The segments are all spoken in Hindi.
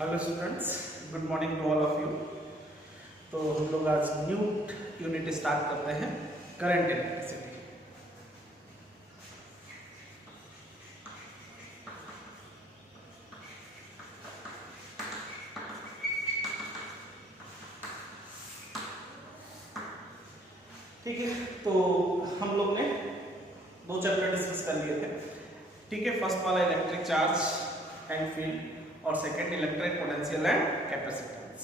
Hello students, good morning to all of you. तो हम लोग आज न्यू यूनिट स्टार्ट करते हैं, करंट इलेक्ट्रिसिटी। ठीक है, तो हम लोग ने दो चैप्टर डिस्कस कर लिए थे। ठीक है, फर्स्ट वाला इलेक्ट्रिक चार्ज एंड फील्ड और second electric potential and capacitance.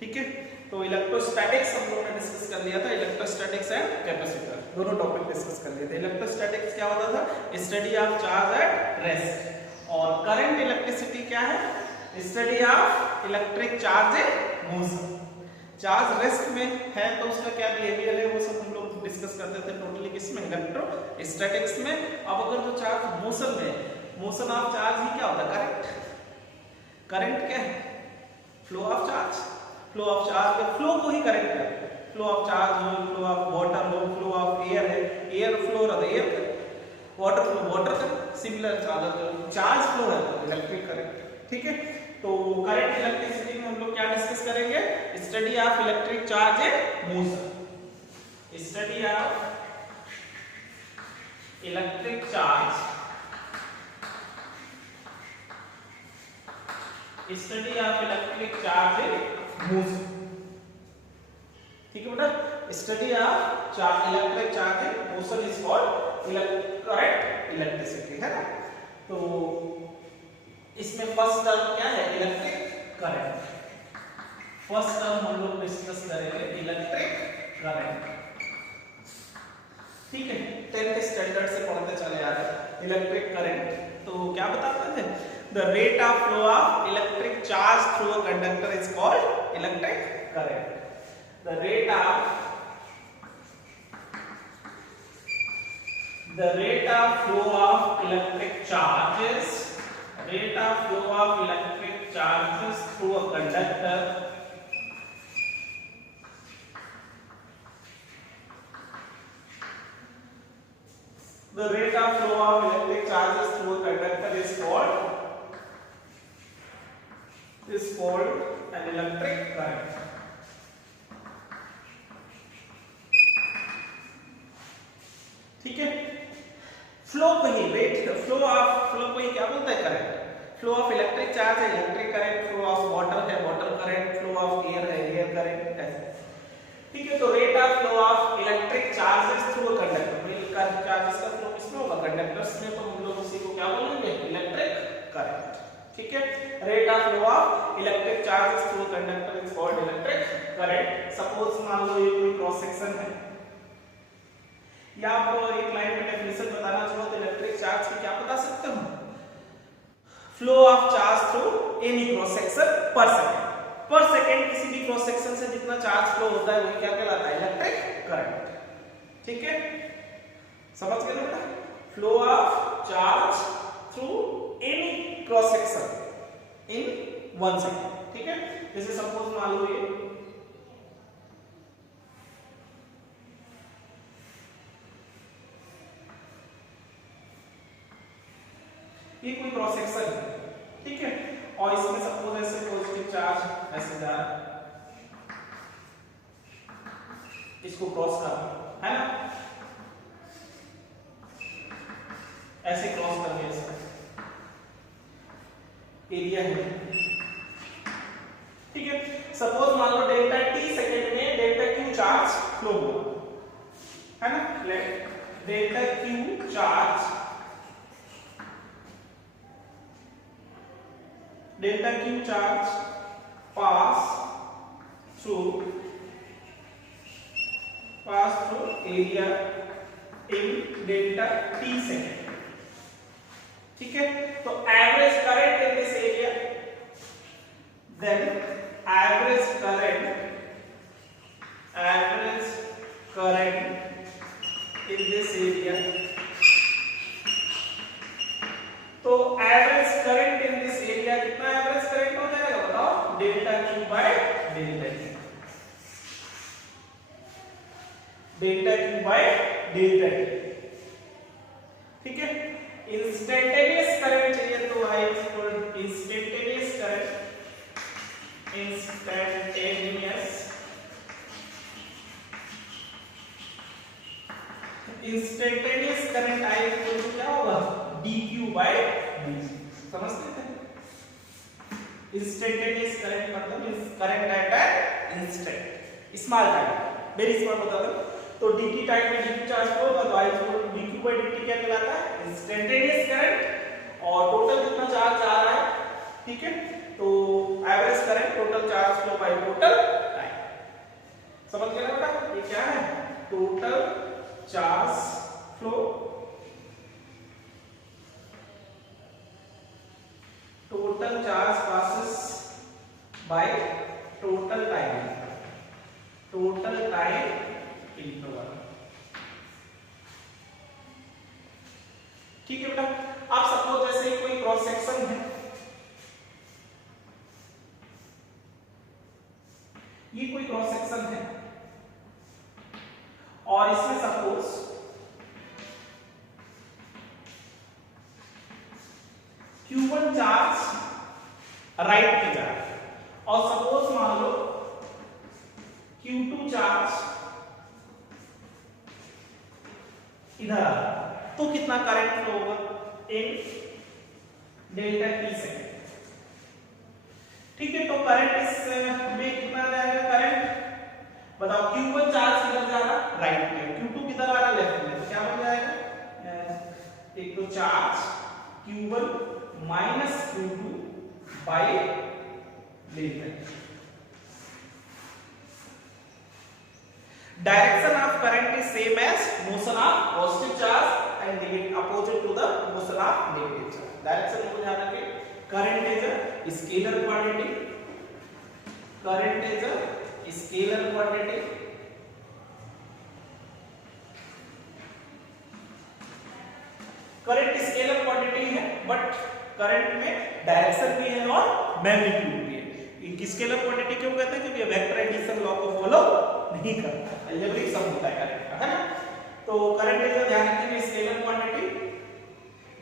ठीक है, तो इलेक्ट्रोस्टैटिक्स हम लोग ने डिस्कस कर लिया था। इलेक्ट्रोस्टैटिक्स एंड कैपेसिटर दोनों टॉपिक डिस्कस कर लिए थे। इलेक्ट्रोस्टैटिक्स क्या होता था? Study of charge at rest. और करंट इलेक्ट्रिसिटी क्या है? Study of electric charge in motion. Charge rest में है तो उसका क्या बिहेवियर है वो सब हम लोग डिस्कस करते थे टोटली किसमें? इलेक्ट्रोस्टैटिक्स में। अब अगर जो चार्ज मोशन में, मोशन ऑफ चार्ज ही क्या होता है? करंट। करंट क्या है? Flow of charge. Flow of charge में फ्लो को ही करंट कहते हैं। फ्लो ऑफ चार्ज हो, फ्लो ऑफ वाटर हो, फ्लो ऑफ एयर है, एयर फ्लो रहता है एयर का, वाटर फ्लो वाटर का, सिमिलर चार्ज फ्लो है तो इलेक्ट्रिक करंट। ठीक है, तो करंट इलेक्ट्रिसिटी में हम लोग क्या डिस्कस करेंगे? Study of electric charge in motion. Study of electric charge, study of electric charge in motion. ठीक है बेटा, study of electric charge in motion is called current electricity, है ना। तो इसमें फर्स्ट टर्म क्या है? Electric current. फर्स्ट टर्म हम लोग डिस्कस करेंगे इलेक्ट्रिक करंट। ठीक है, 10th स्टैंडर्ड से पढ़ते चले आ रहे हैं। इलेक्ट्रिक करंट तो क्या बताते थे? The rate of flow of electric charge through a conductor is called electric current. The rate of flow of electric charges, rate of flow of electric charges through a conductor the rate of flow of electric charges through a conductor is called an electric current. ठीक है, फ्लो को ही फ्लो को ही क्या बोलता है? Current. Flow of electric charge है electric current, flow of water है water current, flow of air है एयर करंट, ऐसे। ठीक है, तो rate of flow of electric charges through a conductor, charges का फ्लो किसमें होगा? कंडक्टर्स में, तो हम लोग उसी को क्या बोलेंगे? Electric current. ठीक है, rate of flow of electric charges through a conductor is called electric current. Suppose मान लो ये कोई क्रॉस सेक्शन है, या आपको एक लाइन में डेफिनेशन बताना चाहो तो इलेक्ट्रिक चार्ज की क्या बता सकते हो? Flow of charge through any cross section पर सेकंड। पर सेकंड किसी भी क्रॉस सेक्शन से जितना चार्ज फ्लो होता है वही क्या कहलाता है? Electric current. ठीक है, समझ गए बेटा? Flow of charge through any cross section in 1 second. ठीक है, जैसे सपोज मान लो ये कोई क्रॉस सेक्शन है। ठीक है, और इसमें सपोज ऐसे पॉजिटिव चार्ज ऐसे जा रहा है, इसको क्रॉस कर, है ना, ऐसे क्रॉस कर दिया, एरिया है। ठीक है, सपोज मान लो डेल्टा टी सेकंड में डेल्टा क्यू चार्ज फ्लो हुआ, है ना। Let delta Q charge, delta Q charge pass through area in delta T second. ठीक है, तो average current in this area, then average current in this area, तो average current in this area कितना एवरेज करंट हो जाएगा बताओ? Delta Q by delta T. Delta Q by delta T. ठीक है, इंस्टेंटेनियस करंट चाहिए तो I is equal instantaneous current instantaneous current I equal to क्या होगा dq बाय dt। समझते थे इंस्टेंटेनियस करंट मतलब current at an instant small time very small होता था। तो dt टाइम में dq चार्ज फ्लो होगा तो I equal to dq by dt क्या कहलाता है इंस्टेंटेनियस करंट। और टोटल कितना चार्ज आ रहा है ठीक है तो average current total charge flow by total time. समझ गए ना बेटा ये क्या है total charge flow total charge passes by total time interval. ठीक है बेटा। आप सपोज जैसे कोई क्रॉस सेक्शन है ये कोई क्रॉस सेक्शन है और इसमें सपोज Q1 चार्ज राइट पे जा रहा है और सपोज मान लो Q2 चार्ज इधर आ रहा है तो कितना करंट फ्लो होगा इन डेल्टा T सेकेंड। ठीक है तो करंट इस में कितना जाएगा करंट बताओ Q1 चार्ज किधर जा रहा राइट में Q2 किधर आ रहा लेफ्ट में तो क्या बन जाएगा एक तो charge Q1 minus Q2 by delta. Direction of current is same as motion of positive charge and negative opposite to the motion of negative charge. Direction को ध्यान रखिए current is a scalar quantity current is a scalar quantity current scalar quantity है बट करंट में डायरेक्शन भी है और मैग्नीट्यूड भी है। ये स्केलर क्वांटिटी क्यों कहते हैं क्योंकि वेक्टर एडिशन लॉ को फॉलो नहीं करता अलजेब्रिक सम होता है करंट का है ना। तो करंट इज ध्यान रखिए scalar quantity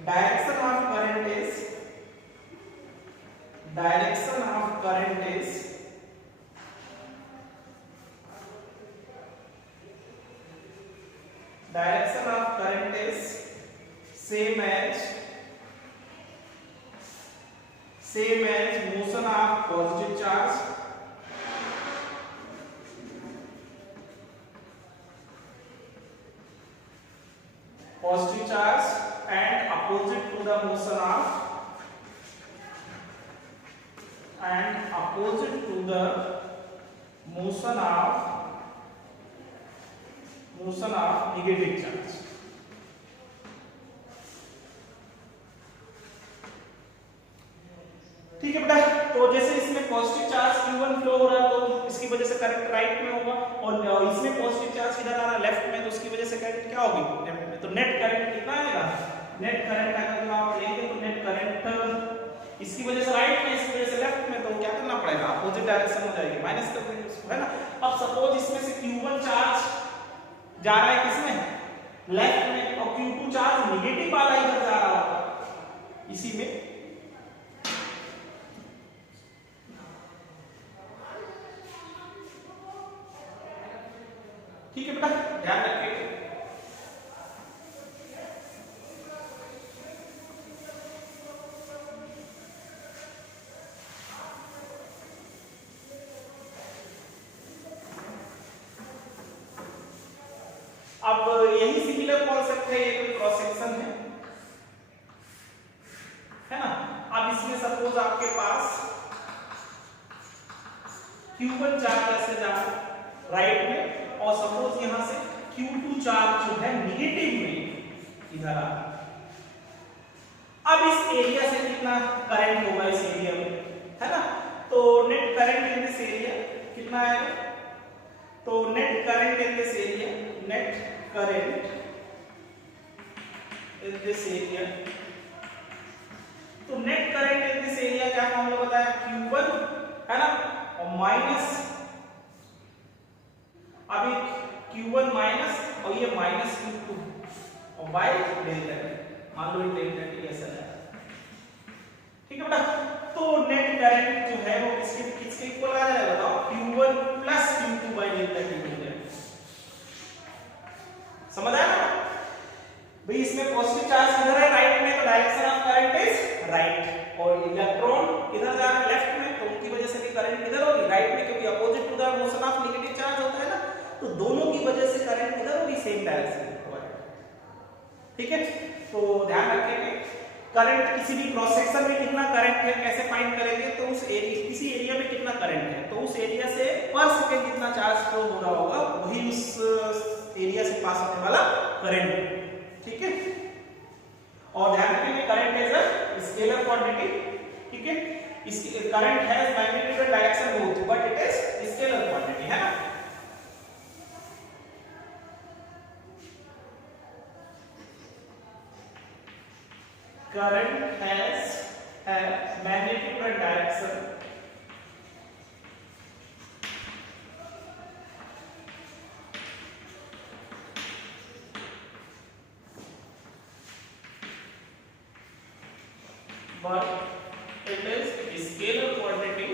direction of current is direction of current is same as motion of positive charge and opposite to the motion of negative charge। ठीक है बेटा। तो जैसे इसमें पॉजिटिव चार्ज Q1 फ्लो हो रहा है तो इसकी वजह से करंट राइट में होगा और इसमें पॉजिटिव चार्ज किधर आ रहा है लेफ्ट में तो उसकी वजह से करंट क्या होगी लेफ्ट में। तो नेट करंट कितना आएगा नेट करंट अगर आप लेंगे तो नेट करंट इसकी वजह से राइट में इसकी वजह से लेफ्ट में तो क्या करना पड़ेगा अपोजिट डायरेक्शन हो जाएगी माइनस कर देंगे उसको है ना। अब सपोज इसमें से Q1 चार्ज जा रहा है किसमें लेफ्ट में और Q2 चार्ज नेगेटिव वाला इधर जा रहा होगा इसी में ठीक है बेटा ध्यान रखिए। अब यही सिमिलर कॉन्सेप्ट है ये कोई क्रॉस सेक्शन है ना। अब इसमें सपोज आपके पास Q1 चार्ज ऐसे जा राइट में और सपोज यहां से Q2 चार्ज जो है नेगेटिव में इधर आ। अब इस एरिया से कितना करंट होगा इस एरिया में है ना। तो net current in this area कितना आएगा तो net current in this area net current in this area तो net current in this area क्या फॉर्मूला बताया Q1 है ना और माइनस अभी Q1 माइनस और ये माइनस Q2 और बाय डेल्टा T मान लो ये डेल्टा T ऐसा है ठीक है बेटा। तो नेट करंट जो है वो किसके इक्वल आ जाएगा बताओ Q1 plus Q2 by delta T हो जाएगा। समझ आया ना। भाई इसमें पॉजिटिव चार्ज किधर है, राइट में, तो direction of current is right. और इलेक्ट्रॉन किधर जा रहा है, लेफ्ट में, तो उनकी वजह से भी करंट किधर होगी, राइट में, क्योंकि opposite to the motion of negative charge होता है ना, तो दोनों की वजह से करंट किधर होगी, सेम डायरेक्शन में होगा। ठीक है, तो ध्यान रखेंगे करंट किसी भी क्रॉस सेक्शन में कितना करंट है कैसे फाइंड करेंगे, तो उस एरिया, किसी एरिया में कितना करंट है, तो उस एरिया से पर सेकंड कितना चार्ज फ्लो हो रहा होगा, वही उस एरिया से पास होने वाला करंट। ठीक है, और ध्यान रखेंगे current is a scalar quantity. ठीक है, इसकी current has magnitude and direction both, but it is scalar quantity, है ना। Current has magnitude and direction, but it is scalar quantity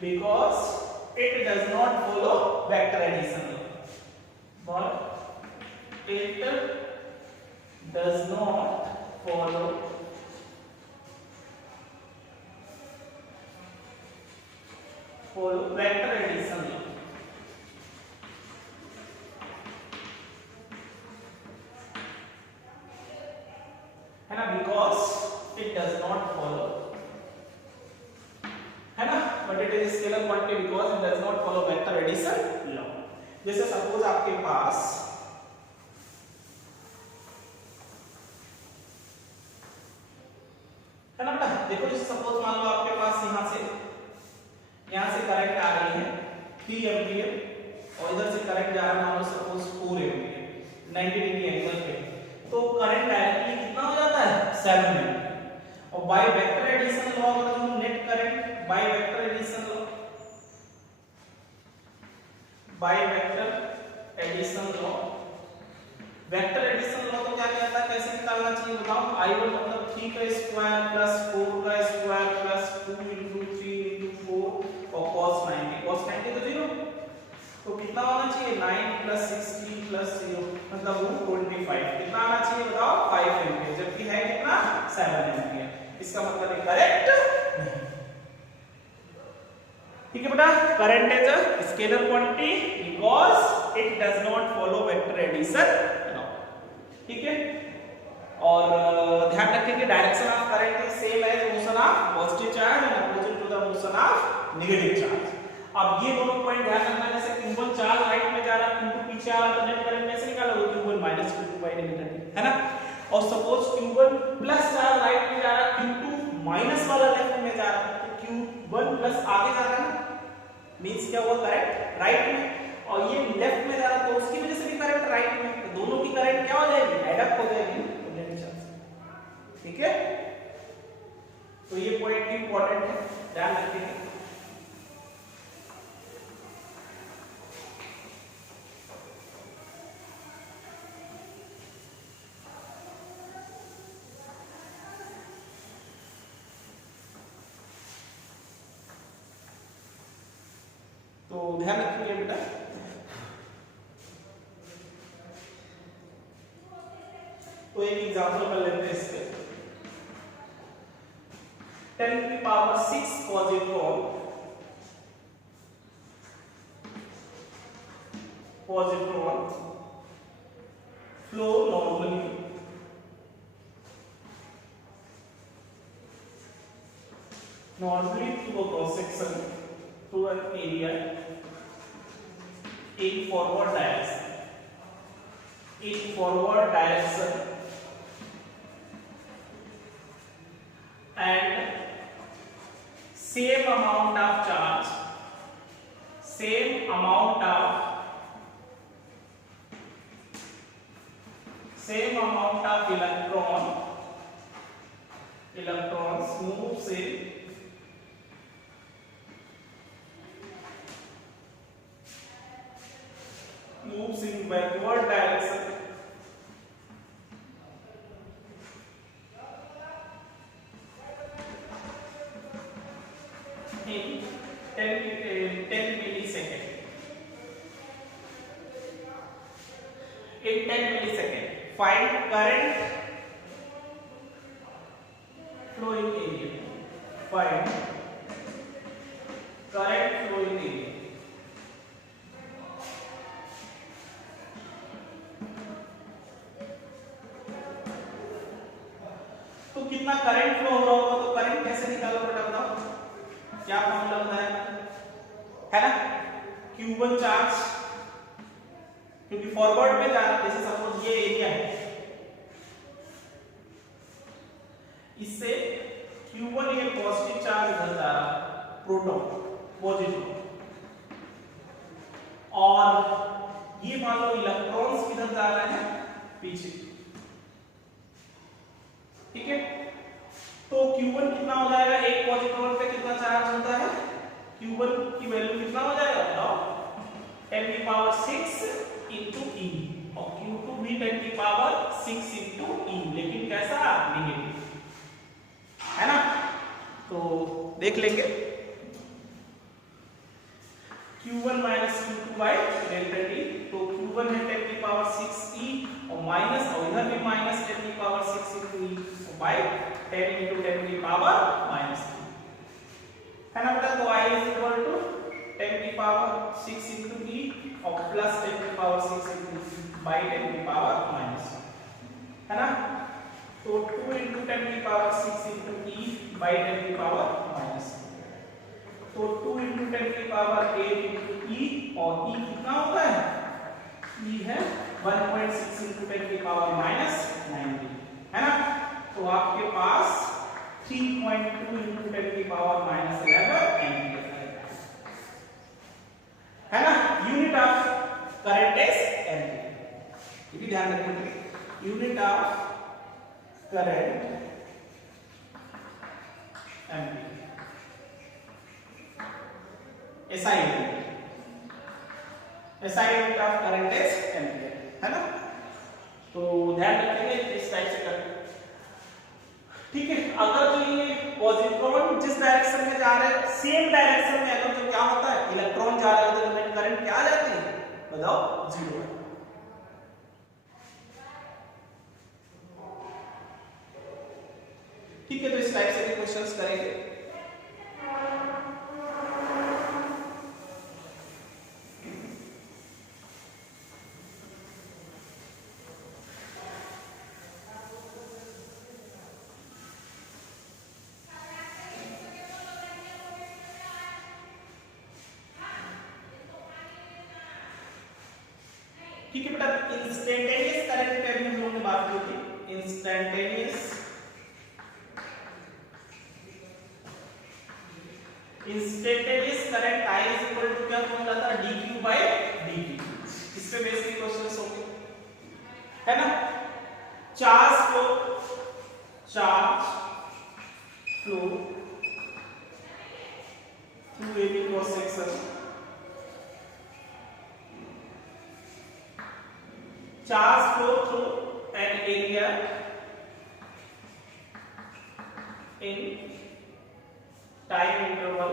because it does not follow vector addition law, but it does not follow vector addition law। है ना, because it does not follow, है ना, but it is scalar quantity because it does not follow vector addition law। जैसे सपोज आपके पास है ना बेटा, देखो जैसे सपोज मान लो आपके पास यहाँ से करंट आ रही है 3 एम्पीयर और इधर से करंट जा रहा है मान लो सपोज 4 एम्पीयर 90 डिग्री एंगल पे, तो करंट डायरेक्टली कितना हो जाता है 7 एम्पीयर। और बाय वेक्टर एडिशन लॉ अगर हम net current by vector addition law, by vector addition law, vector addition law तो क्या कहता है, कैसे निकालना चाहिए बताओ, I1 मतलब 3 का स्क्वायर प्लस 4 का स्क्वायर प्लस 2 into 3 into 4 और cos 90 तो 0, तो कितना होना चाहिए 9 plus 16 plus 0 मतलब 25, कितना आना चाहिए बताओ 5 एम्पीयर, जबकि है कितना 7 एम्पीयर, इसका मतलब है करेक्ट। ठीक है बेटा, current is a scalar quantity because it does not follow vector addition law. ठीक है, और ध्यान रखें कि direction of current is same as motion of positive charge and opposite to the motion of negative charge. अब ये दोनों पॉइंट ध्यान रखना, जैसे Q1 चार्ज राइट में जा रहा है, Q2 पीछे आ रहा है, तो नेट करंट कैसे निकालोगे, Q1 minus Q2 by negative, है ना। और suppose Q1 plus charge right में जा रहा है, Q2 माइनस वाला लेफ्ट में जा रहा है, तो Q1 प्लस आगे जा रहा है ना, मींस क्या हुआ करंट राइट में, और ये लेफ्ट में जा रहा है तो उसकी वजह से भी करंट राइट में, तो दोनों की करंट क्या हो जाएगी, एड अप हो जाएगी। ठीक है, तो ये पॉइंट भी इंपॉर्टेंट है, ध्यान रखिए। तो ध्यान रखिए बेटा, तो एक एग्जांपल कर लेते हैं इसके। 10 की power 6 positron flow normally through a cross section through an area in forward direction and same amount of charge, same amount of electrons moves in backward direction in 10 millisecond। in 10 millisecond. Find current flowing area. Find current flowing area. तो कितना करंट फ्लो हो रहा होगा, तो करंट कैसे निकालो बेटा बताओ, क्या फॉर्मूला बताया है ना, Q1 चार्ज, क्योंकि फॉरवर्ड में जाना, जैसे सपोज ये एरिया है, इससे Q1 ये पॉजिटिव चार्ज इधर जा रहा है, प्रोटॉन पॉजिटिव, और ये मान लो इलेक्ट्रॉन्स किधर जा रहे हैं, पीछे, ठीक है। तो Q1 कितना हो जाएगा, एक पॉजिट्रॉन पे कितना चार्ज होता है, Q1 की वैल्यू कितना हो जाएगा बताओ, 10 की पावर 6 into E, और Q2 भी 10 की पावर 6 into E, लेकिन कैसा, नेगेटिव, है ना। तो देख लेंगे, Q1 minus Q2 by delta T, तो Q1 है 10 की पावर 6 E, और माइनस, और इधर भी माइनस 10 की power 6 into E by 10 into 10 की पावर -2, है ना बेटा। तो I is equal to 10 की पावर 6 into E और प्लस 10 की पावर 6 into E by 10 की पावर -2, है ना। तो 2 into 10 की पावर 6 into E by 10 की पावर -2, तो 2 into 10 की पावर 8 into E, और E कितना होता है, E है 1.6 into 10 की पावर -90, है ना। तो आपके पास 3.2 into 10 की पावर -11 एम्पियर है ना। Unit of current is ampere, ये भी ध्यान रखना, unit of current ampere, SI unit of current is ampere, है ना। तो ध्यान रखेंगे इस टाइप से करते, ठीक है। अगर तो ये पॉजिट्रॉन जिस डायरेक्शन में जा रहे हैं, सेम डायरेक्शन में अगर तो क्या होता है, इलेक्ट्रॉन जा रहे होते हैं, तो करंट क्या आ जाती है बताओ, 0। ठीक है, तो इस टाइप से भी क्वेश्चंस करेंगे। ठीक है बेटा, इंस्टेंटेनियस करंट पे भी हम लोगों ने बात की थी, instantaneous current I is equal to क्या फॉर्मूला था, dq by dt, इस पे बेसिक क्वेश्चंस होंगे, है ना। Charge flow through AB cross section, charge flow through an area in time interval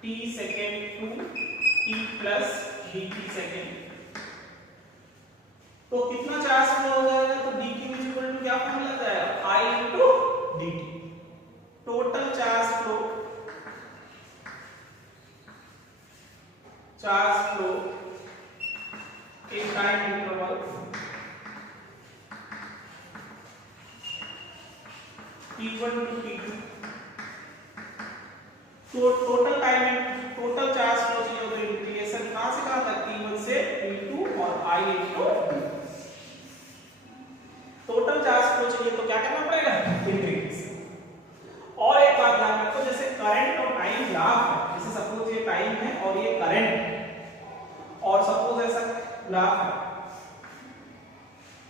t second to t plus dt second, तो कितना चार्ज फ्लो हो जाएगा, तो dq इज इक्वल टू क्या फॉर्मूला आता है, I into dt, total charge flow in time interval t1 to t2, तो टोटल चार्ज फ्लो चाहिए, तो इंटीग्रेशन कहां से कहां तक, t1 से t2 और I into d, total charge flow चाहिए तो क्या करना पड़ेगा, इंटीग्रेशन। और एक बात ध्यान रखो, जैसे करंट और टाइम ग्राफ है, जैसे सपोज ये टाइम है और ये करंट, और सपोज ऐसा ग्राफ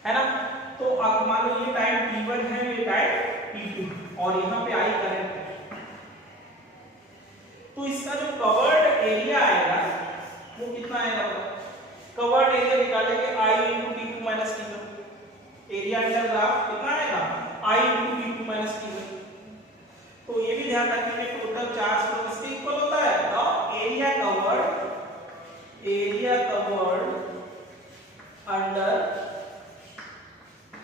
है ना। तो अब मान लो ये टाइम t1 है, ये टाइम t2, और यहाँ पे I करंट है, तो इसका जो कवर्ड एरिया आएगा वो कितना आएगा, कवर्ड एरिया निकालेंगे I into t2 minus t1, area under graph कितना आएगा, I into t2 minus t1। तो ये भी ध्यान रखेंगे, टोटल चार्ज फ्लो किसके इक्वल होता है, the area covered area covered under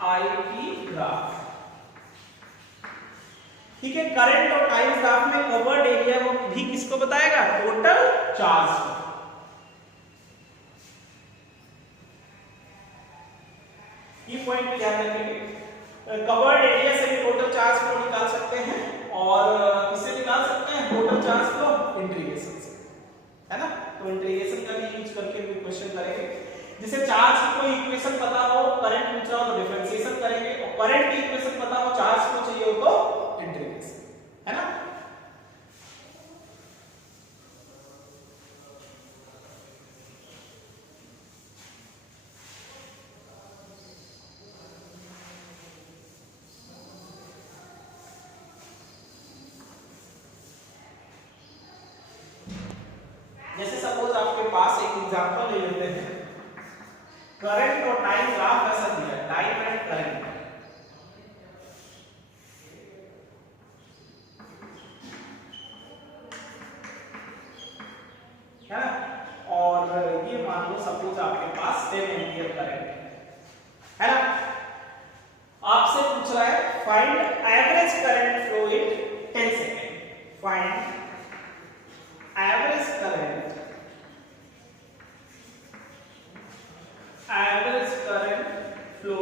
IT graph. ठीक है, करंट और टाइम ग्राफ में कवर्ड एरिया को भी किसको बताएगा? टोटल चार्ज को। ये पॉइंट ध्यान रखेंगे। कवर्ड एरिया से भी टोटल चार्ज फ्लो निकाल सकते हैं और किससे निकाल सकते हैं? टोटल चार्ज फ्लो इंटीग्रेशन से, है ना। तो इंटीग्रेशन का भी यूज करके भी क्वेश्चन करेंगे। जिसे चार्ज की कोई इक्वेशन पता हो, करंट पूछा हो तो डिफरेंशिएशन करेंगे, और करंट की इक्वेशन पता हो, चार्ज को चाहिए हो तो इंटीग्रेशन, है ना। जैसे सपोज आपके पास एक एग्जांपल ले लेते हैं, करंट और टाइम ग्राफ ऐसा दिया है, टाइम एंड करंट, है ना। और ये मान लो सपोज आपके पास 10 एम्पीयर करंट है ना। आपसे पूछ रहा है find average current flow in 10 second. Find average current flow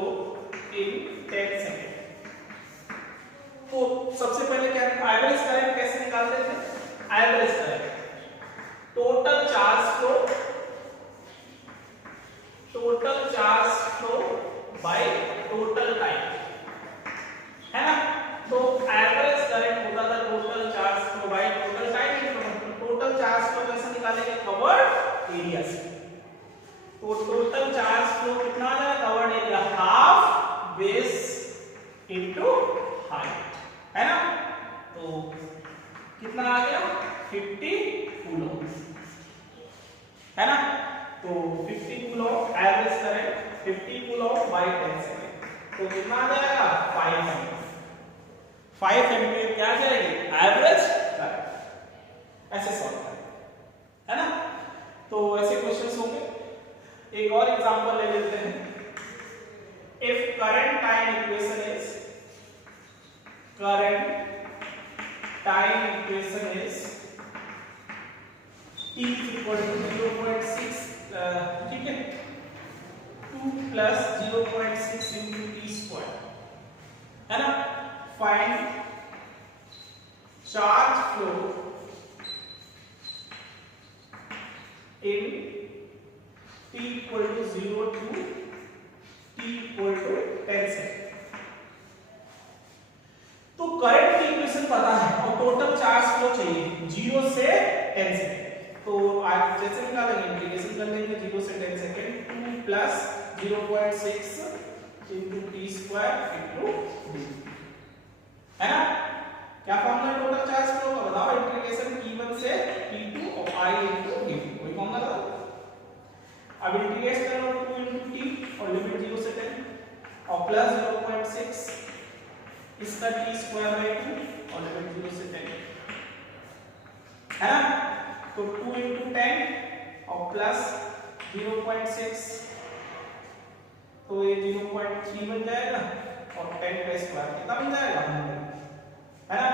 in 10 second. तो सबसे पहले क्या एवरेज करंट कैसे निकालते थे? Average current total charge flow by total time, है ना। तो एवरेज करंट होता था total charge flow by total time. Total charge flow कैसे निकालेंगे? कवर्ड एरिया से। तो टोटल चार्ज फ्लो कितना आ जाएगा? Covered area half base into height, है ना। तो कितना आ गया? 50 कूलम, है ना। तो 50 coulomb average current 50 coulomb by 10 second, तो कितना आ जाएगा? 5 एम्पीयर। 5 एम्पीयर क्या आ जाएगी? Average current. ऐसे सॉल्व करें, है ना। तो ऐसे क्वेश्चंस होंगे। एक और एग्जांपल ले लेते हैं। If current time equation is t equal to 0.6, ठीक है, 2 plus 0.6 into t square, है ना। Find charge flow in t equal to 0 to t equal to 10 second. तो करंट की इक्वेशन पता है और टोटल चार्ज फ्लो चाहिए 0 से 10 सेकेंड। तो आज जैसे निकालेंगे इंटीग्रेशन कर लेंगे 0 से 10 second, 2 plus 0.6 into t square into d, है ना। क्या फॉर्मूला है टोटल चार्ज फ्लो का? बताओ। इंटीग्रेशन t1 से t2 और i into dt, कोई फॉर्मूला बताओ। अब इंटीग्रेट कर लो 2 into t और लिमिट 0 से 10 और प्लस 0.6 इसका t स्क्वायर बाय 2 और लिमिट 0 से 10, है ना। तो 2 into 10 और प्लस 0.6, तो ये 0.3 बन जाएगा और 10 का स्क्वायर कितना बन जाएगा? 100, है ना।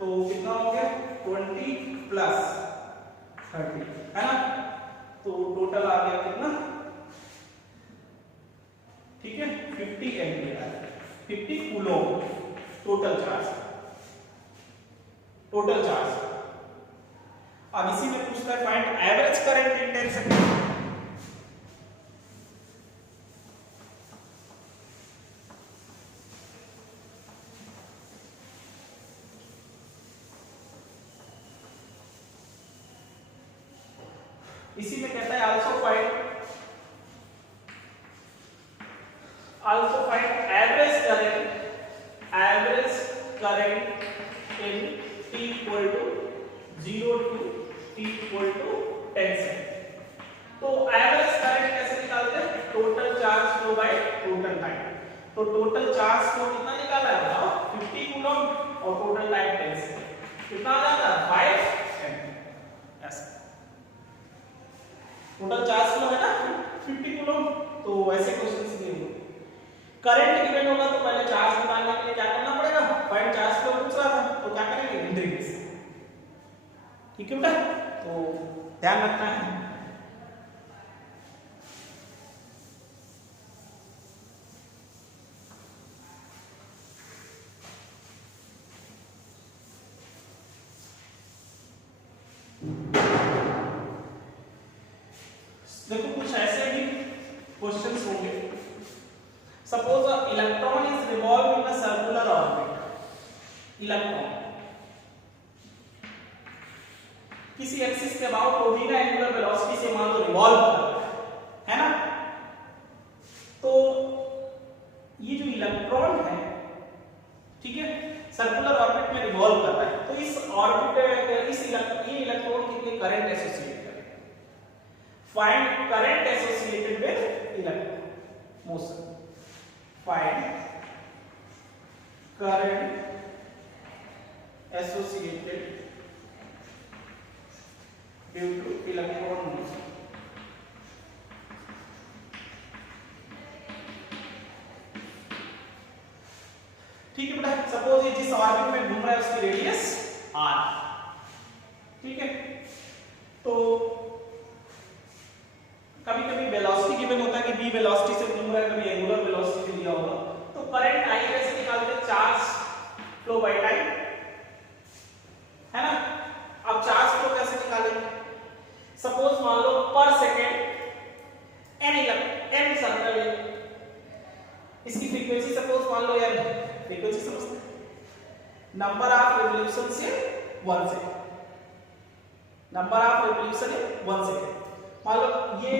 तो कितना हो गया? 20 प्लस 30, है ना। तो टोटल आ गया कितना? ठीक है, 50 एम्पीयर आ गया, 50 कूलम टोटल चार्ज। अब इसी में पूछता है फाइंड एवरेज करंट इन 10 सेकेंड। इसी में कहता है also find average current in t equal to 0 to t equal to 10 second. तो एवरेज करंट कैसे निकालते हैं? Total charge flow by total time. तो टोटल चार्ज फ्लो कितना निकाला है बताओ? 50 कूलम और टोटल टाइम 10 सेकेंड, कितना आ जाता है? 5 एम्पीयर। ऐसा टोटल चार्ज फ्लो है ना 50 कूलम, तो ऐसे क्वेश्चंस नहीं होंगे। करंट गिवन होगा तो पहले चार्ज निकालने के लिए क्या करना पड़ेगा, फाइंड चार्ज फ्लो पूछ रहा था तो क्या करेंगे, हेनरी। ठीक है बेटा, तो ध्यान रखना है। देखो कुछ ऐसे भी क्वेश्चंस होंगे। Suppose electron is revolve in a circular orbit. Electron किसी एक्सिस के अबाउट ओमेगा एंगुलर वेलोसिटी से मान लो रिवॉल्व कर रहा है ना। तो ये जो इलेक्ट्रॉन है, ठीक है, सर्कुलर ऑर्बिट में रिवॉल्व कर रहा है, तो इस ऑर्बिट ये इलेक्ट्रॉन कितने करंट एसोसिएट करेगा। Find current associated with electron motion. Find current associated due two electron motion. ठीक है बेटा, सपोज ये जिस ऑर्बिट में घूम रहा है उसकी रेडियस r, ठीक है। तो कभी कभी वेलोसिटी गिवन होता है कि v वेलोसिटी से घूम रहा है, कभी एंगुलर वेलोसिटी दिया होगा। तो करंट i कैसे निकालते हैं, चार्ज फ्लो बाय टाइम, है ना। अब चार्ज फ्लो कैसे निकालेंगे, सपोज मान लो पर सेकेंड n सर्कल है, इसकी फ्रीक्वेंसी सपोज मान लो n, फ्रीक्वेंसी समझते हैं, नंबर ऑफ रिवॉल्यूशन से 1 second, number of revolution in 1 second. मान लो ये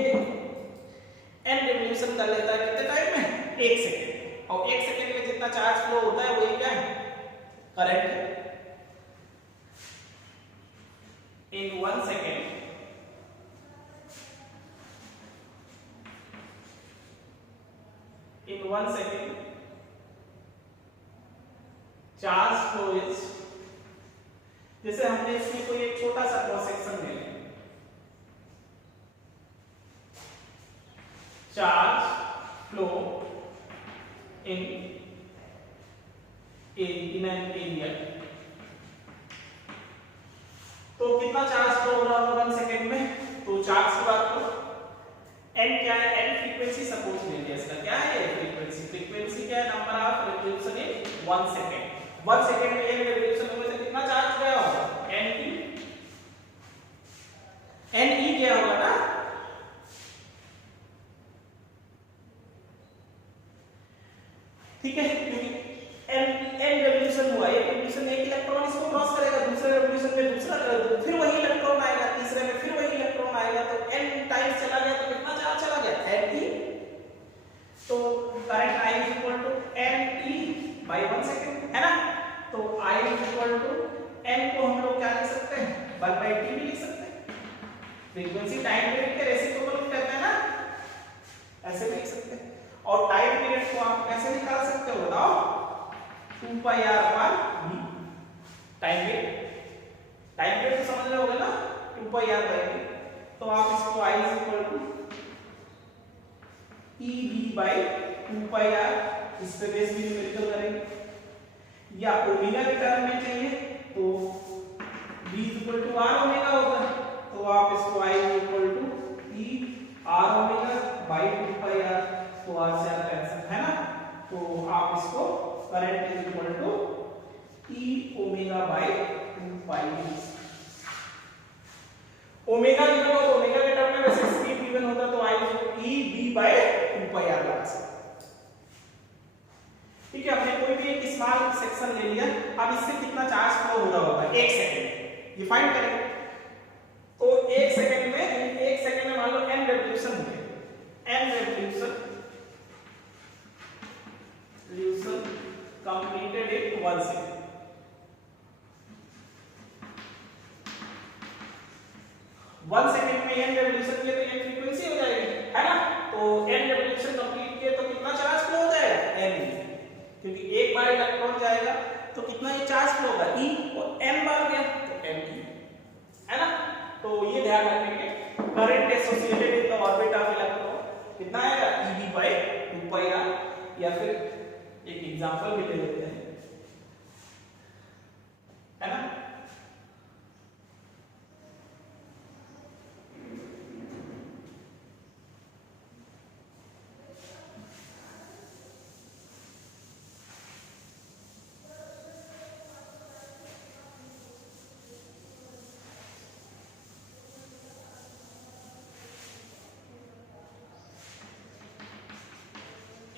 n रिवॉल्यूशन कर लेता है कितने टाइम में, 1 सेकंड, और 1 सेकंड में जितना चार्ज फ्लो होता है वही क्या है, current. In 1 second in 1 second charge flow is, जैसे हमने इसमें कोई एक छोटा सा क्रॉस सेक्शन ले लिया, charge flow in an area, तो कितना चार्ज फ्लो हो रहा होगा 1 सेकंड में। तो चार्ज की बात करो, n क्या है, n फ्रीक्वेंसी सपोज ले लिया, इसका क्या है फ्रीक्वेंसी, फ्रीक्वेंसी क्या है, number of revolution in 1 second. 1 second में एक रिवॉल्यूशन होने से कितना चार्ज गया होगा, ne क्या होगा ना, ठीक है, क्योंकि n रिवॉल्यूशन हुआ, एक रिवॉल्यूशन में एक इलेक्ट्रॉन इसको क्रॉस करेगा, दूसरे रिवॉल्यूशन में दूसरा, फिर वही इलेक्ट्रॉन आएगा, तीसरे में फिर वही इलेक्ट्रॉन आएगा, तो n टाइम्स चला गया तो कितना चार्ज चला गया, ne। तो current I is equal to ne by 1 second, है ना। तो I is equal to n को हम लोग क्या लिख सकते हैं, 1 by t भी लिख सकते हैं, फ्रीक्वेंसी टाइम पीरियड के रेसिप्रोकल कहते हैं ना, ऐसे भी लिख सकते हैं। और टाइम पीरियड को आप कैसे निकाल सकते हो बताओ, 2 pi r by v, time period तो समझ रहे होगे ना, 2 pi r by v। तो आप इसको I is equal to EV by 2 pi r, इस पे बेस भी न्यूमेरिकल करेंगे, या ओमेगा के टर्म में चाहिए तो V is equal to r omega होता है, तो आप इसको I is equal to E r omega by 2 pi r, तो r से r कैंसिल, है ना। तो आप इसको current is equal to E omega by 2 pi v। Omega given हो तो ओमेगा के टर्म में वैसे स्पीड गिवन होता तो I E v by 2 pi r लगा सकते। ठीक है, हमने कोई भी एक स्मॉल सेक्शन ले लिया, अब इससे कितना चार्ज फ्लो हो रहा होगा 1 सेकंड, ये फाइंड करेंगे। तो 1 सेकंड में मान लो n रिवॉल्यूशन हुए, n revolution completed in 1 second. One second में n रिवॉल्यूशन किए तो n फ्रीक्वेंसी हो जाएगी, है ना। तो n रिवॉल्यूशन कंप्लीट किए तो कितना चार्ज फ्लो हो जाएगा, n, क्योंकि एक बार इलेक्ट्रॉन जाएगा तो कितना ये चार्ज फ्लो होगा, e, और n बार गया तो ne, है ना। तो ये ध्यान रखेंगे, करंट एसोसिएटेड या फिर एक एग्जांपल भी ले लेते हैं, है ना।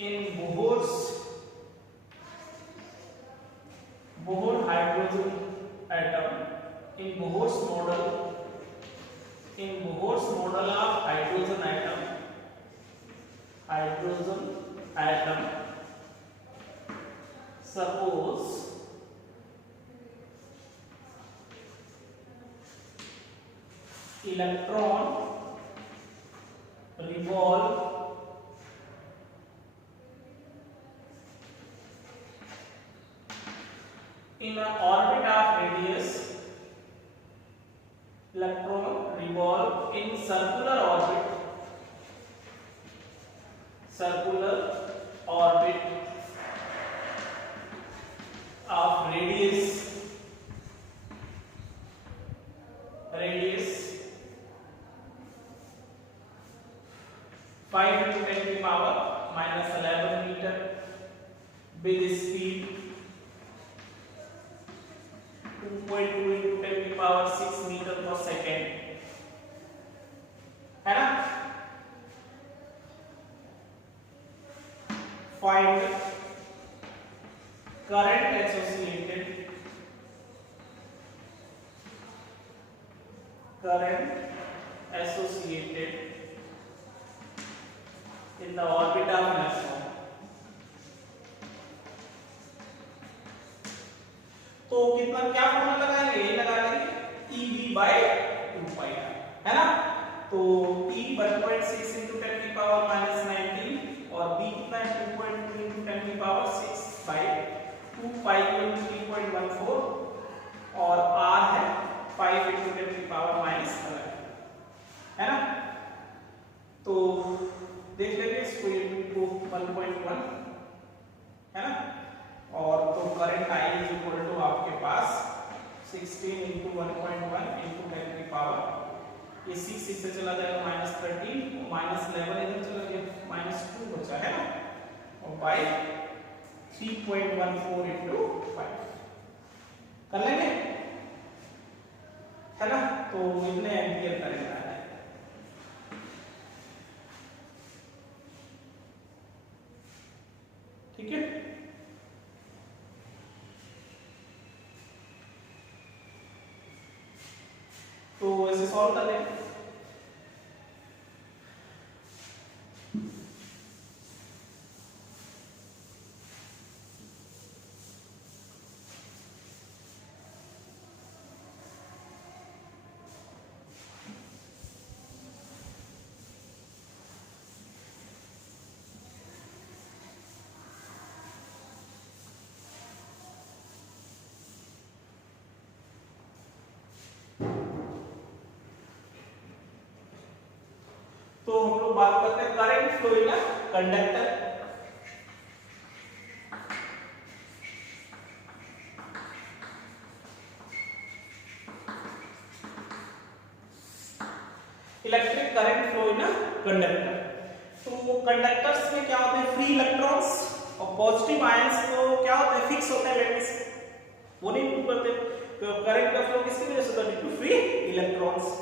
In Bohr's hydrogen atom, in Bohr's model of hydrogen atom, suppose electron revolve in an orbit of radius, electron revolve in circular orbit of radius 5 into 10 to the power minus 11 meter with speed 2.2 into 10 to the power 6 meter per second, है ना। Find current associated in the orbit of electron। तो कितना क्या फॉर्मूला लगाएंगे, ये लगा लेंगे Ev by 2 pi, है ना। तो T 1.6 into 10 की पावर -19 और B कितना है 2.2 into 10 की पावर 6 by 2 pi into 3.14 और R है 5 into 10 की पावर -11, है ना। तो देख लेंगे इसको, ये इनटू 1.1, है ना। और तो current I is equal to आपके पास 16 into 1.1 into 10 की पावर, ये 6 इससे चला जाएगा -13 और -11 इधर चला गया -2 बचा, है ना। और by 3.14 into 5 कर लेंगे, है ना। तो इतने एम्पियर करंट आ रहा है, ठीक है। तो ऐसे सॉल्व कर लेंगे। तो हम लोग बात करते हैं current flow in conductor. Electric current flow in conductor. तो कंडक्टर्स में क्या होते हैं, फ्री इलेक्ट्रॉन्स और पॉजिटिव आयंस तो क्या होते हैं, फिक्स होते हैं लैटिस, वो नहीं मूव करते। तो करंट का फ्लो किसकी वजह से होता है, ड्यू टू फ्री इलेक्ट्रॉन्स।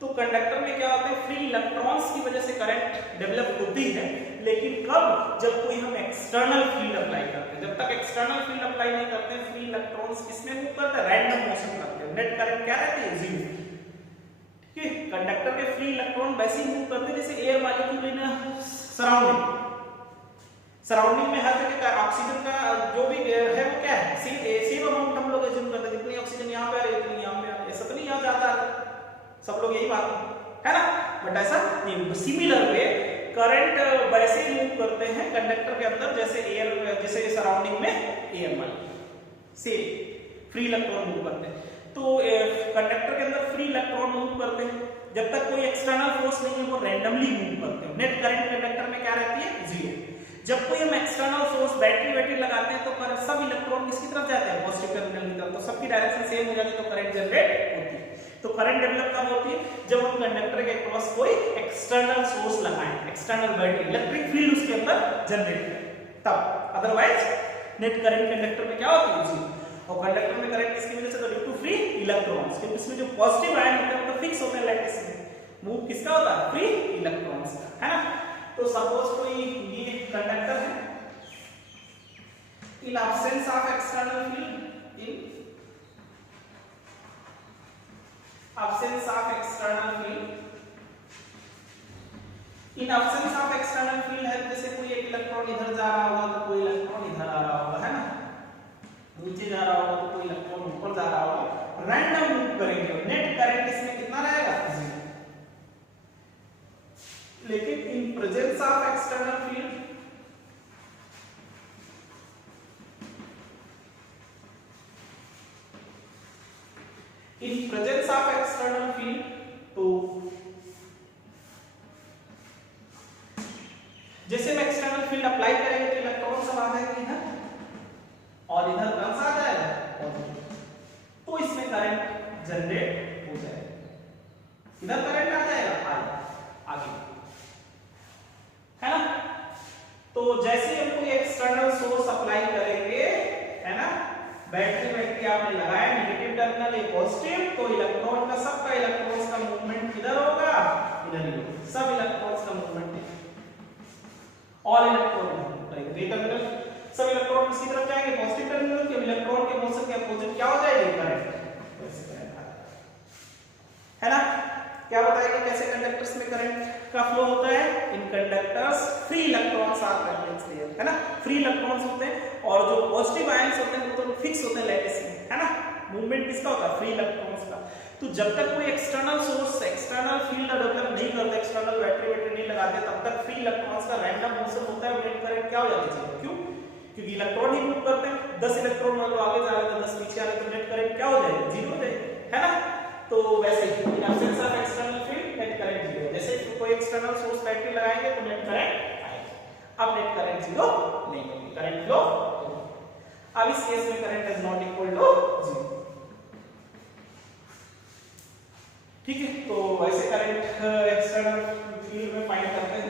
तो कंडक्टर में क्या होता है, फ्री इलेक्ट्रॉन्स की वजह से करंट डेवलप होती है, लेकिन कब, जब कोई हम एक्सटर्नल फील्ड अप्लाई करते हैं। जब तक एक्सटर्नल फील्ड अप्लाई नहीं करते हैं, फ्री इलेक्ट्रॉन्स किसमें मूव करते हैं, रैंडम मोशन करते हैं, नेट करंट क्या रहती है, 0। ठीक है, कंडक्टर के फ्री इलेक्ट्रॉन वैसे ही मूव करते हैं जैसे एयर मॉलिक्यूल इन सराउंडिंग में हर जगह का ऑक्सीजन का जो भी है वो क्या है, सेम अमाउंट हम लोग एज्यूम करते हैं, जितनी ऑक्सीजन यहाँ पे आ रही है उतनी यहाँ पे आ रही है, ऐसा तो नहीं यहाँ जाता है, सब लोग यही बात है ना। बट ऐसा नहीं, सिमिलर वे करंट वैसे ही मूव करते हैं कंडक्टर के अंदर जैसे एयर, जैसे सराउंडिंग में air molecule same free electron move करते हैं। तो कंडक्टर के अंदर फ्री इलेक्ट्रॉन मूव करते हैं, जब तक कोई एक्सटर्नल फोर्स नहीं है वो रैंडमली मूव करते हैं। नेट करंट कंडक्टर में क्या रहती है, 0। जब कोई हम एक्सटर्नल बैटरी वैटरी लगाते हैं तो सब इलेक्ट्रॉन किसकी तरफ जाते हैं, पॉजिटिव टर्मिनल की तरफ, तो सबकी डायरेक्शन सेम हो जाती है तो करंट जनरेट होती है। तो करंट डेवलप कब होती है, जब हम कंडक्टर के क्रॉस कोई एक्सटर्नल सोर्स लगाएं, एक्सटर्नल बैटरी, इलेक्ट्रिक फील्ड उसके अंदर जनरेट करें तब, अदरवाइज नेट करंट कंडक्टर में क्या होती है, जीरो। और कंडक्टर में करंट किसकी वजह से, तो ड्यू टू फ्री इलेक्ट्रॉन्स, क्योंकि इसमें जो पॉजिटिव आयन होते हैं वो तो फिक्स होते हैं लैटिस में, मूव किसका होता है, फ्री इलेक्ट्रॉन्स का, है ना। तो सपोज कोई ये कंडक्टर है, इन absence of external field, in absence of external field, in absence of external field है, जैसे कोई एक इलेक्ट्रॉन इधर जा रहा होगा तो कोई इलेक्ट्रॉन इधर आ रहा होगा, है ना, नीचे जा रहा होगा तो कोई इलेक्ट्रॉन ऊपर जा रहा होगा, रैंडम मूव करेंगे, नेट करंट इसमें कितना रहेगा, जीरो। लेकिन in presence of external field, in presence of external field, तो जैसे हम एक्सटर्नल फील्ड अप्लाई करेंगे तो इलेक्ट्रॉन सब आ जाएंगे इधर और इधर प्लस आ जाएगा, तो इसमें करंट जनरेट हो जाएगा, इधर करंट आ जाएगा आगे, है ना। तो जैसे हम कोई एक्सटर्नल सोर्स अप्लाई करेंगे, है ना, बैटरी वैटरी आपने लगाया, नेगेटिव टर्मिनल है पॉजिटिव, तो इलेक्ट्रॉन का सबका इलेक्ट्रॉन्स का मूवमेंट किधर होगा, इधर ही होगा, सब इलेक्ट्रॉन्स का मूवमेंट ऑल इलेक्ट्रॉन टर्मिनल, सब इलेक्ट्रॉन किसी तरफ जाएंगे, पॉजिटिव टर्मिनल के, इलेक्ट्रॉन के मोशन के अपोजिट क्या हो जाएगी, करंट, है ना। क्या बताएंगे कैसे कंडक्टर्स में करंट का फ्लो होता है, in conductors free electrons are contains there, है ना, फ्री इलेक्ट्रॉन्स होते हैं और जो पॉजिटिव आयंस होते हैं वो तो फिक्स होते हैं लैटिस में, है ना, मूवमेंट किसका होता है, फ्री इलेक्ट्रॉन्स का। तो जब तक कोई external source, external field develop नहीं करते, एक्सटर्नल बैटरी वैटरी नहीं लगाते, तब तक फ्री इलेक्ट्रॉन्स का रैंडम मोशन होता है, नेट करंट क्या हो जाती है, क्यों, क्योंकि इलेक्ट्रॉन ही मूव करते हैं, 10 इलेक्ट्रॉन मान लो आगे जा रहे हैं तो 10 पीछे आ रहे तो नेट करंट क्या हो जाएगा, जीरो हो जाएगा, है ना। तो वैसे ही in absence of external field net current zero, जैसे कोई एक्सटर्नल सोर्स बैटरी लगाएंगे तो नेट करंट आएगा, अब नेट करंट जीरो नहीं होगी, करंट फ्लो, अब इस केस में current is not equal to zero, ठीक है। तो वैसे करंट एक्सटर्नल फील्ड में फाइंड करते हैं,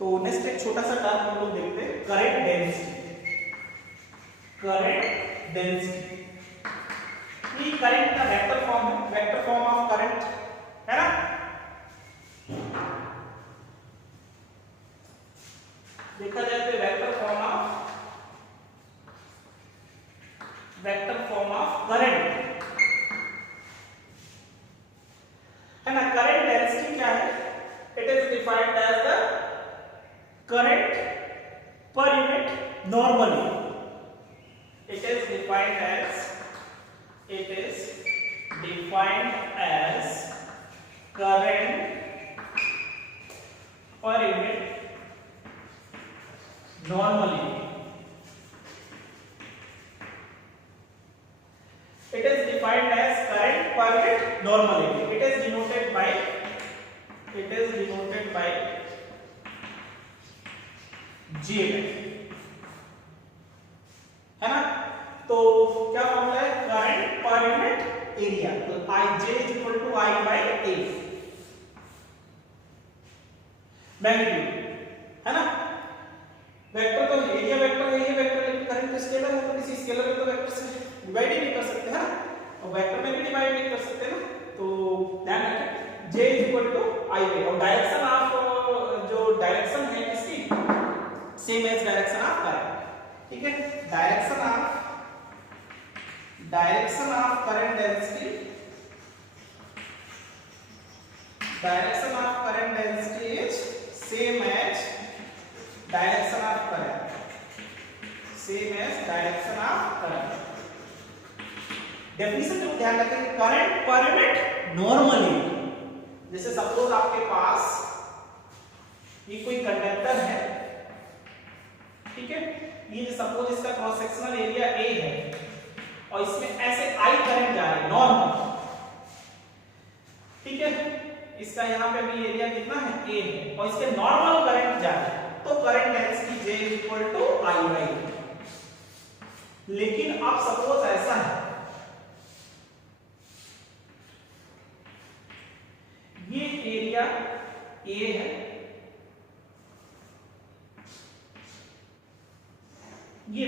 तो नेक्स्ट एक छोटा सा टर्म हम लोग देखते हैं, करंट डेंसिटी, करंट डेंसिटी, ये करंट का वेक्टर फॉर्म है, वेक्टर फॉर्म ऑफ करंट, है ना। देखा जाए तो वेक्टर फॉर्म ऑफ करंट, है ना। करंट डेंसिटी क्या है, it is defined as the current per unit normally, it is defined as current per unit normally, it is defined as current per unit normally, it is denoted by G है ना। तो क्या फॉर्मूला है, करंट पर यूनिट एरिया, तो Ij is equal to I by A, magnitude, है ना। वेक्टर तो एरिया वेक्टर है, ये वेक्टर, लेकिन करंट तो स्केलर है, तो किसी स्केलर में तो वेक्टर से डिवाइड ही नहीं कर सकते, है ना, और वेक्टर में भी डिवाइड नहीं कर सकते ना, तो ध्यान रखें J is equal to I by, और डायरेक्शन ऑफ जो डायरेक्शन है इसकी same as direction of current, ठीक है। Direction of current density, direction of current density is same as direction of current, same as direction of current. Definition को ध्यान रखें, करंट पर यूनिट नॉर्मली, जैसे सपोज आपके पास ये कोई कंडक्टर है, ठीक है, ये सपोज इसका क्रॉस सेक्शनल एरिया ए है और इसमें ऐसे आई करंट जा रही है नॉर्मल, ठीक है, इसका यहाँ पे भी एरिया कितना है ए है और इसके नॉर्मल करंट जा रहा है, तो current density J equal to I by. लेकिन अब सपोज ऐसा है, ये एरिया ए है, ये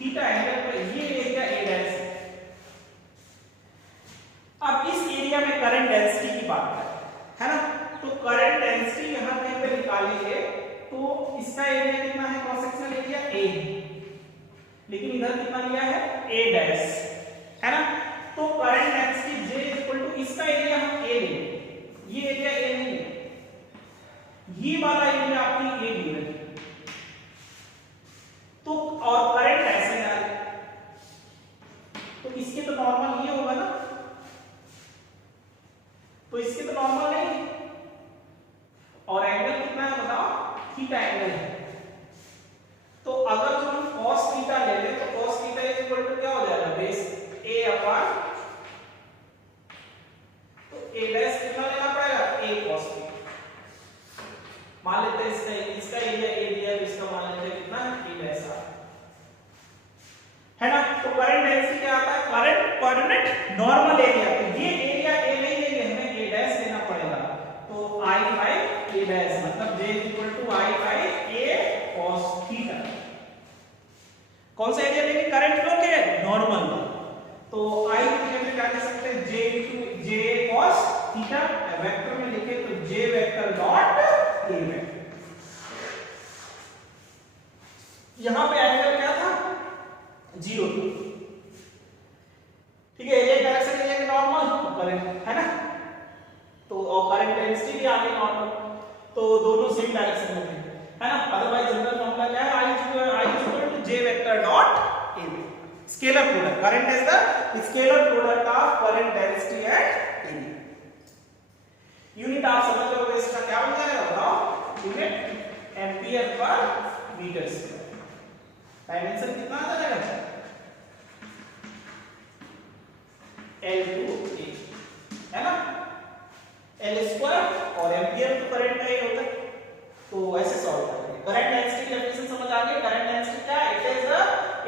थीटा एंगल पर ये एरिया ए डैश है। अब इस एरिया में करंट डेंसिटी की बात करें, है ना, तो करंट डेंसिटी यहां कहीं पे निकालेंगे तो इसका एरिया कितना है, क्रॉस सेक्शनल एरिया ए है, लेकिन इधर कितना लिया है ए डैश, है ना, तो current density J equal to इसका एरिया हम ए लेंगे, ये एरिया ए नहीं है, ये वाला एरिया आपकी ए दी है, तो और करंट ऐसे जा रही है, तो इसके तो नॉर्मल ये होगा ना, तो इसके तो नॉर्मल नहीं, और एंगल कितना है बताओ, थीटा एंगल है, तो अगर जो हम cos थीटा ले लें तो cos थीटा इक्वल टू क्या हो जाएगा, बेस a अपॉन, तो a डैश कितना लेना पड़ेगा, a cos थीटा, मान लेते हैं इसका एरिया ए दिया है, इसका मान लेते हैं कितना है a डैश है ना, तो करंट डेंसिटी क्या आता है, current per unit normal area, तो ये एरिया ए नहीं लेंगे, हमें a डैश लेना पड़ेगा, तो I बाय a डैश मतलब J equal to I by a cos theta. कौन सा एरिया लेंगे, करंट फ्लो के नॉर्मल, तो I की जगह क्या लिख सकते हैं, J cos थीटा, वेक्टर में लिखे तो J vector dot a vector. यहां पे एंगल क्या था, 0, ठीक है, एरिया डायरेक्शन एरिया के नॉर्मल, तो करंट है ना, तो और करंट डेंसिटी भी आगे नॉर्मल, तो दोनों सेम डायरेक्शन में थे, है ना, अदरवाइज जनरल फॉर्मूला क्या है, I equal to J vector dot a, scalar product, current is the scalar product of current density at area. Unit आप समझ लोगे इसका क्या बन जाएगा बताओ, unit ampere per metre square, dimension कितना आ जाएगा, L2A, है ना, L स्क्वायर और एम्पीयर तो करंट का ही होता है, तो ऐसे सॉल्व करेंगे। करंट डेंसिटी डेफिनेशन समझ आ गई, करंट डेंसिटी क्या है,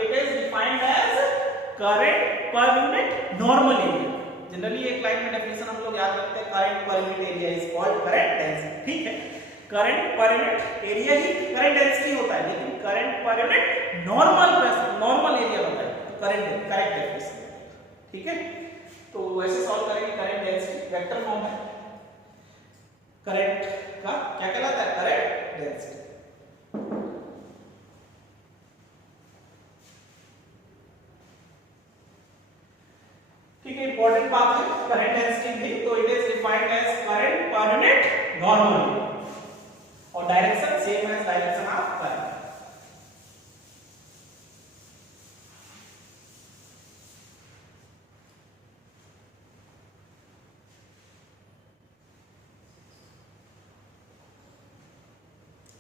it is defined as current per unit normal area. Generally एक लाइन में डेफिनेशन हम लोग याद रखते हैं, current per unit area is called current density, ठीक है, करंट पर यूनिट एरिया ही करंट डेंसिटी होता है, लेकिन current per unit normal area होता है, तो करंट करेक्ट डेफिनेशन, ठीक है, तो ऐसे सॉल्व करेंगे। करंट डेंसिटी वेक्टर फॉर्म है, करंट का क्या कहलाता है, करंट डेंसिटी। ठीक है, इंपॉर्टेंट बात है करंट डेंसिटी भी, तो it is defined as current per unit normal और direction same as direction of current.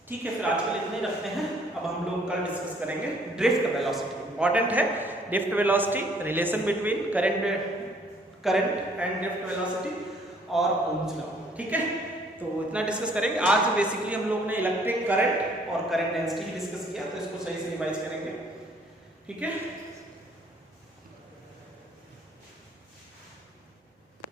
ठीक है, फिर आजकल इतने ही रखते हैं, अब हम लोग कल डिस्कस करेंगे ड्रिफ्ट वेलोसिटी, इंपॉर्टेंट है drift velocity, relation between current and drift velocity और ओम्स लॉ, ठीक है, तो इतना डिस्कस करेंगे आज। बेसिकली हम लोग ने इलेक्ट्रिक करंट और करंट डेंसिटी डिस्कस किया, तो इसको सही से रिवाइज करेंगे, ठीक है।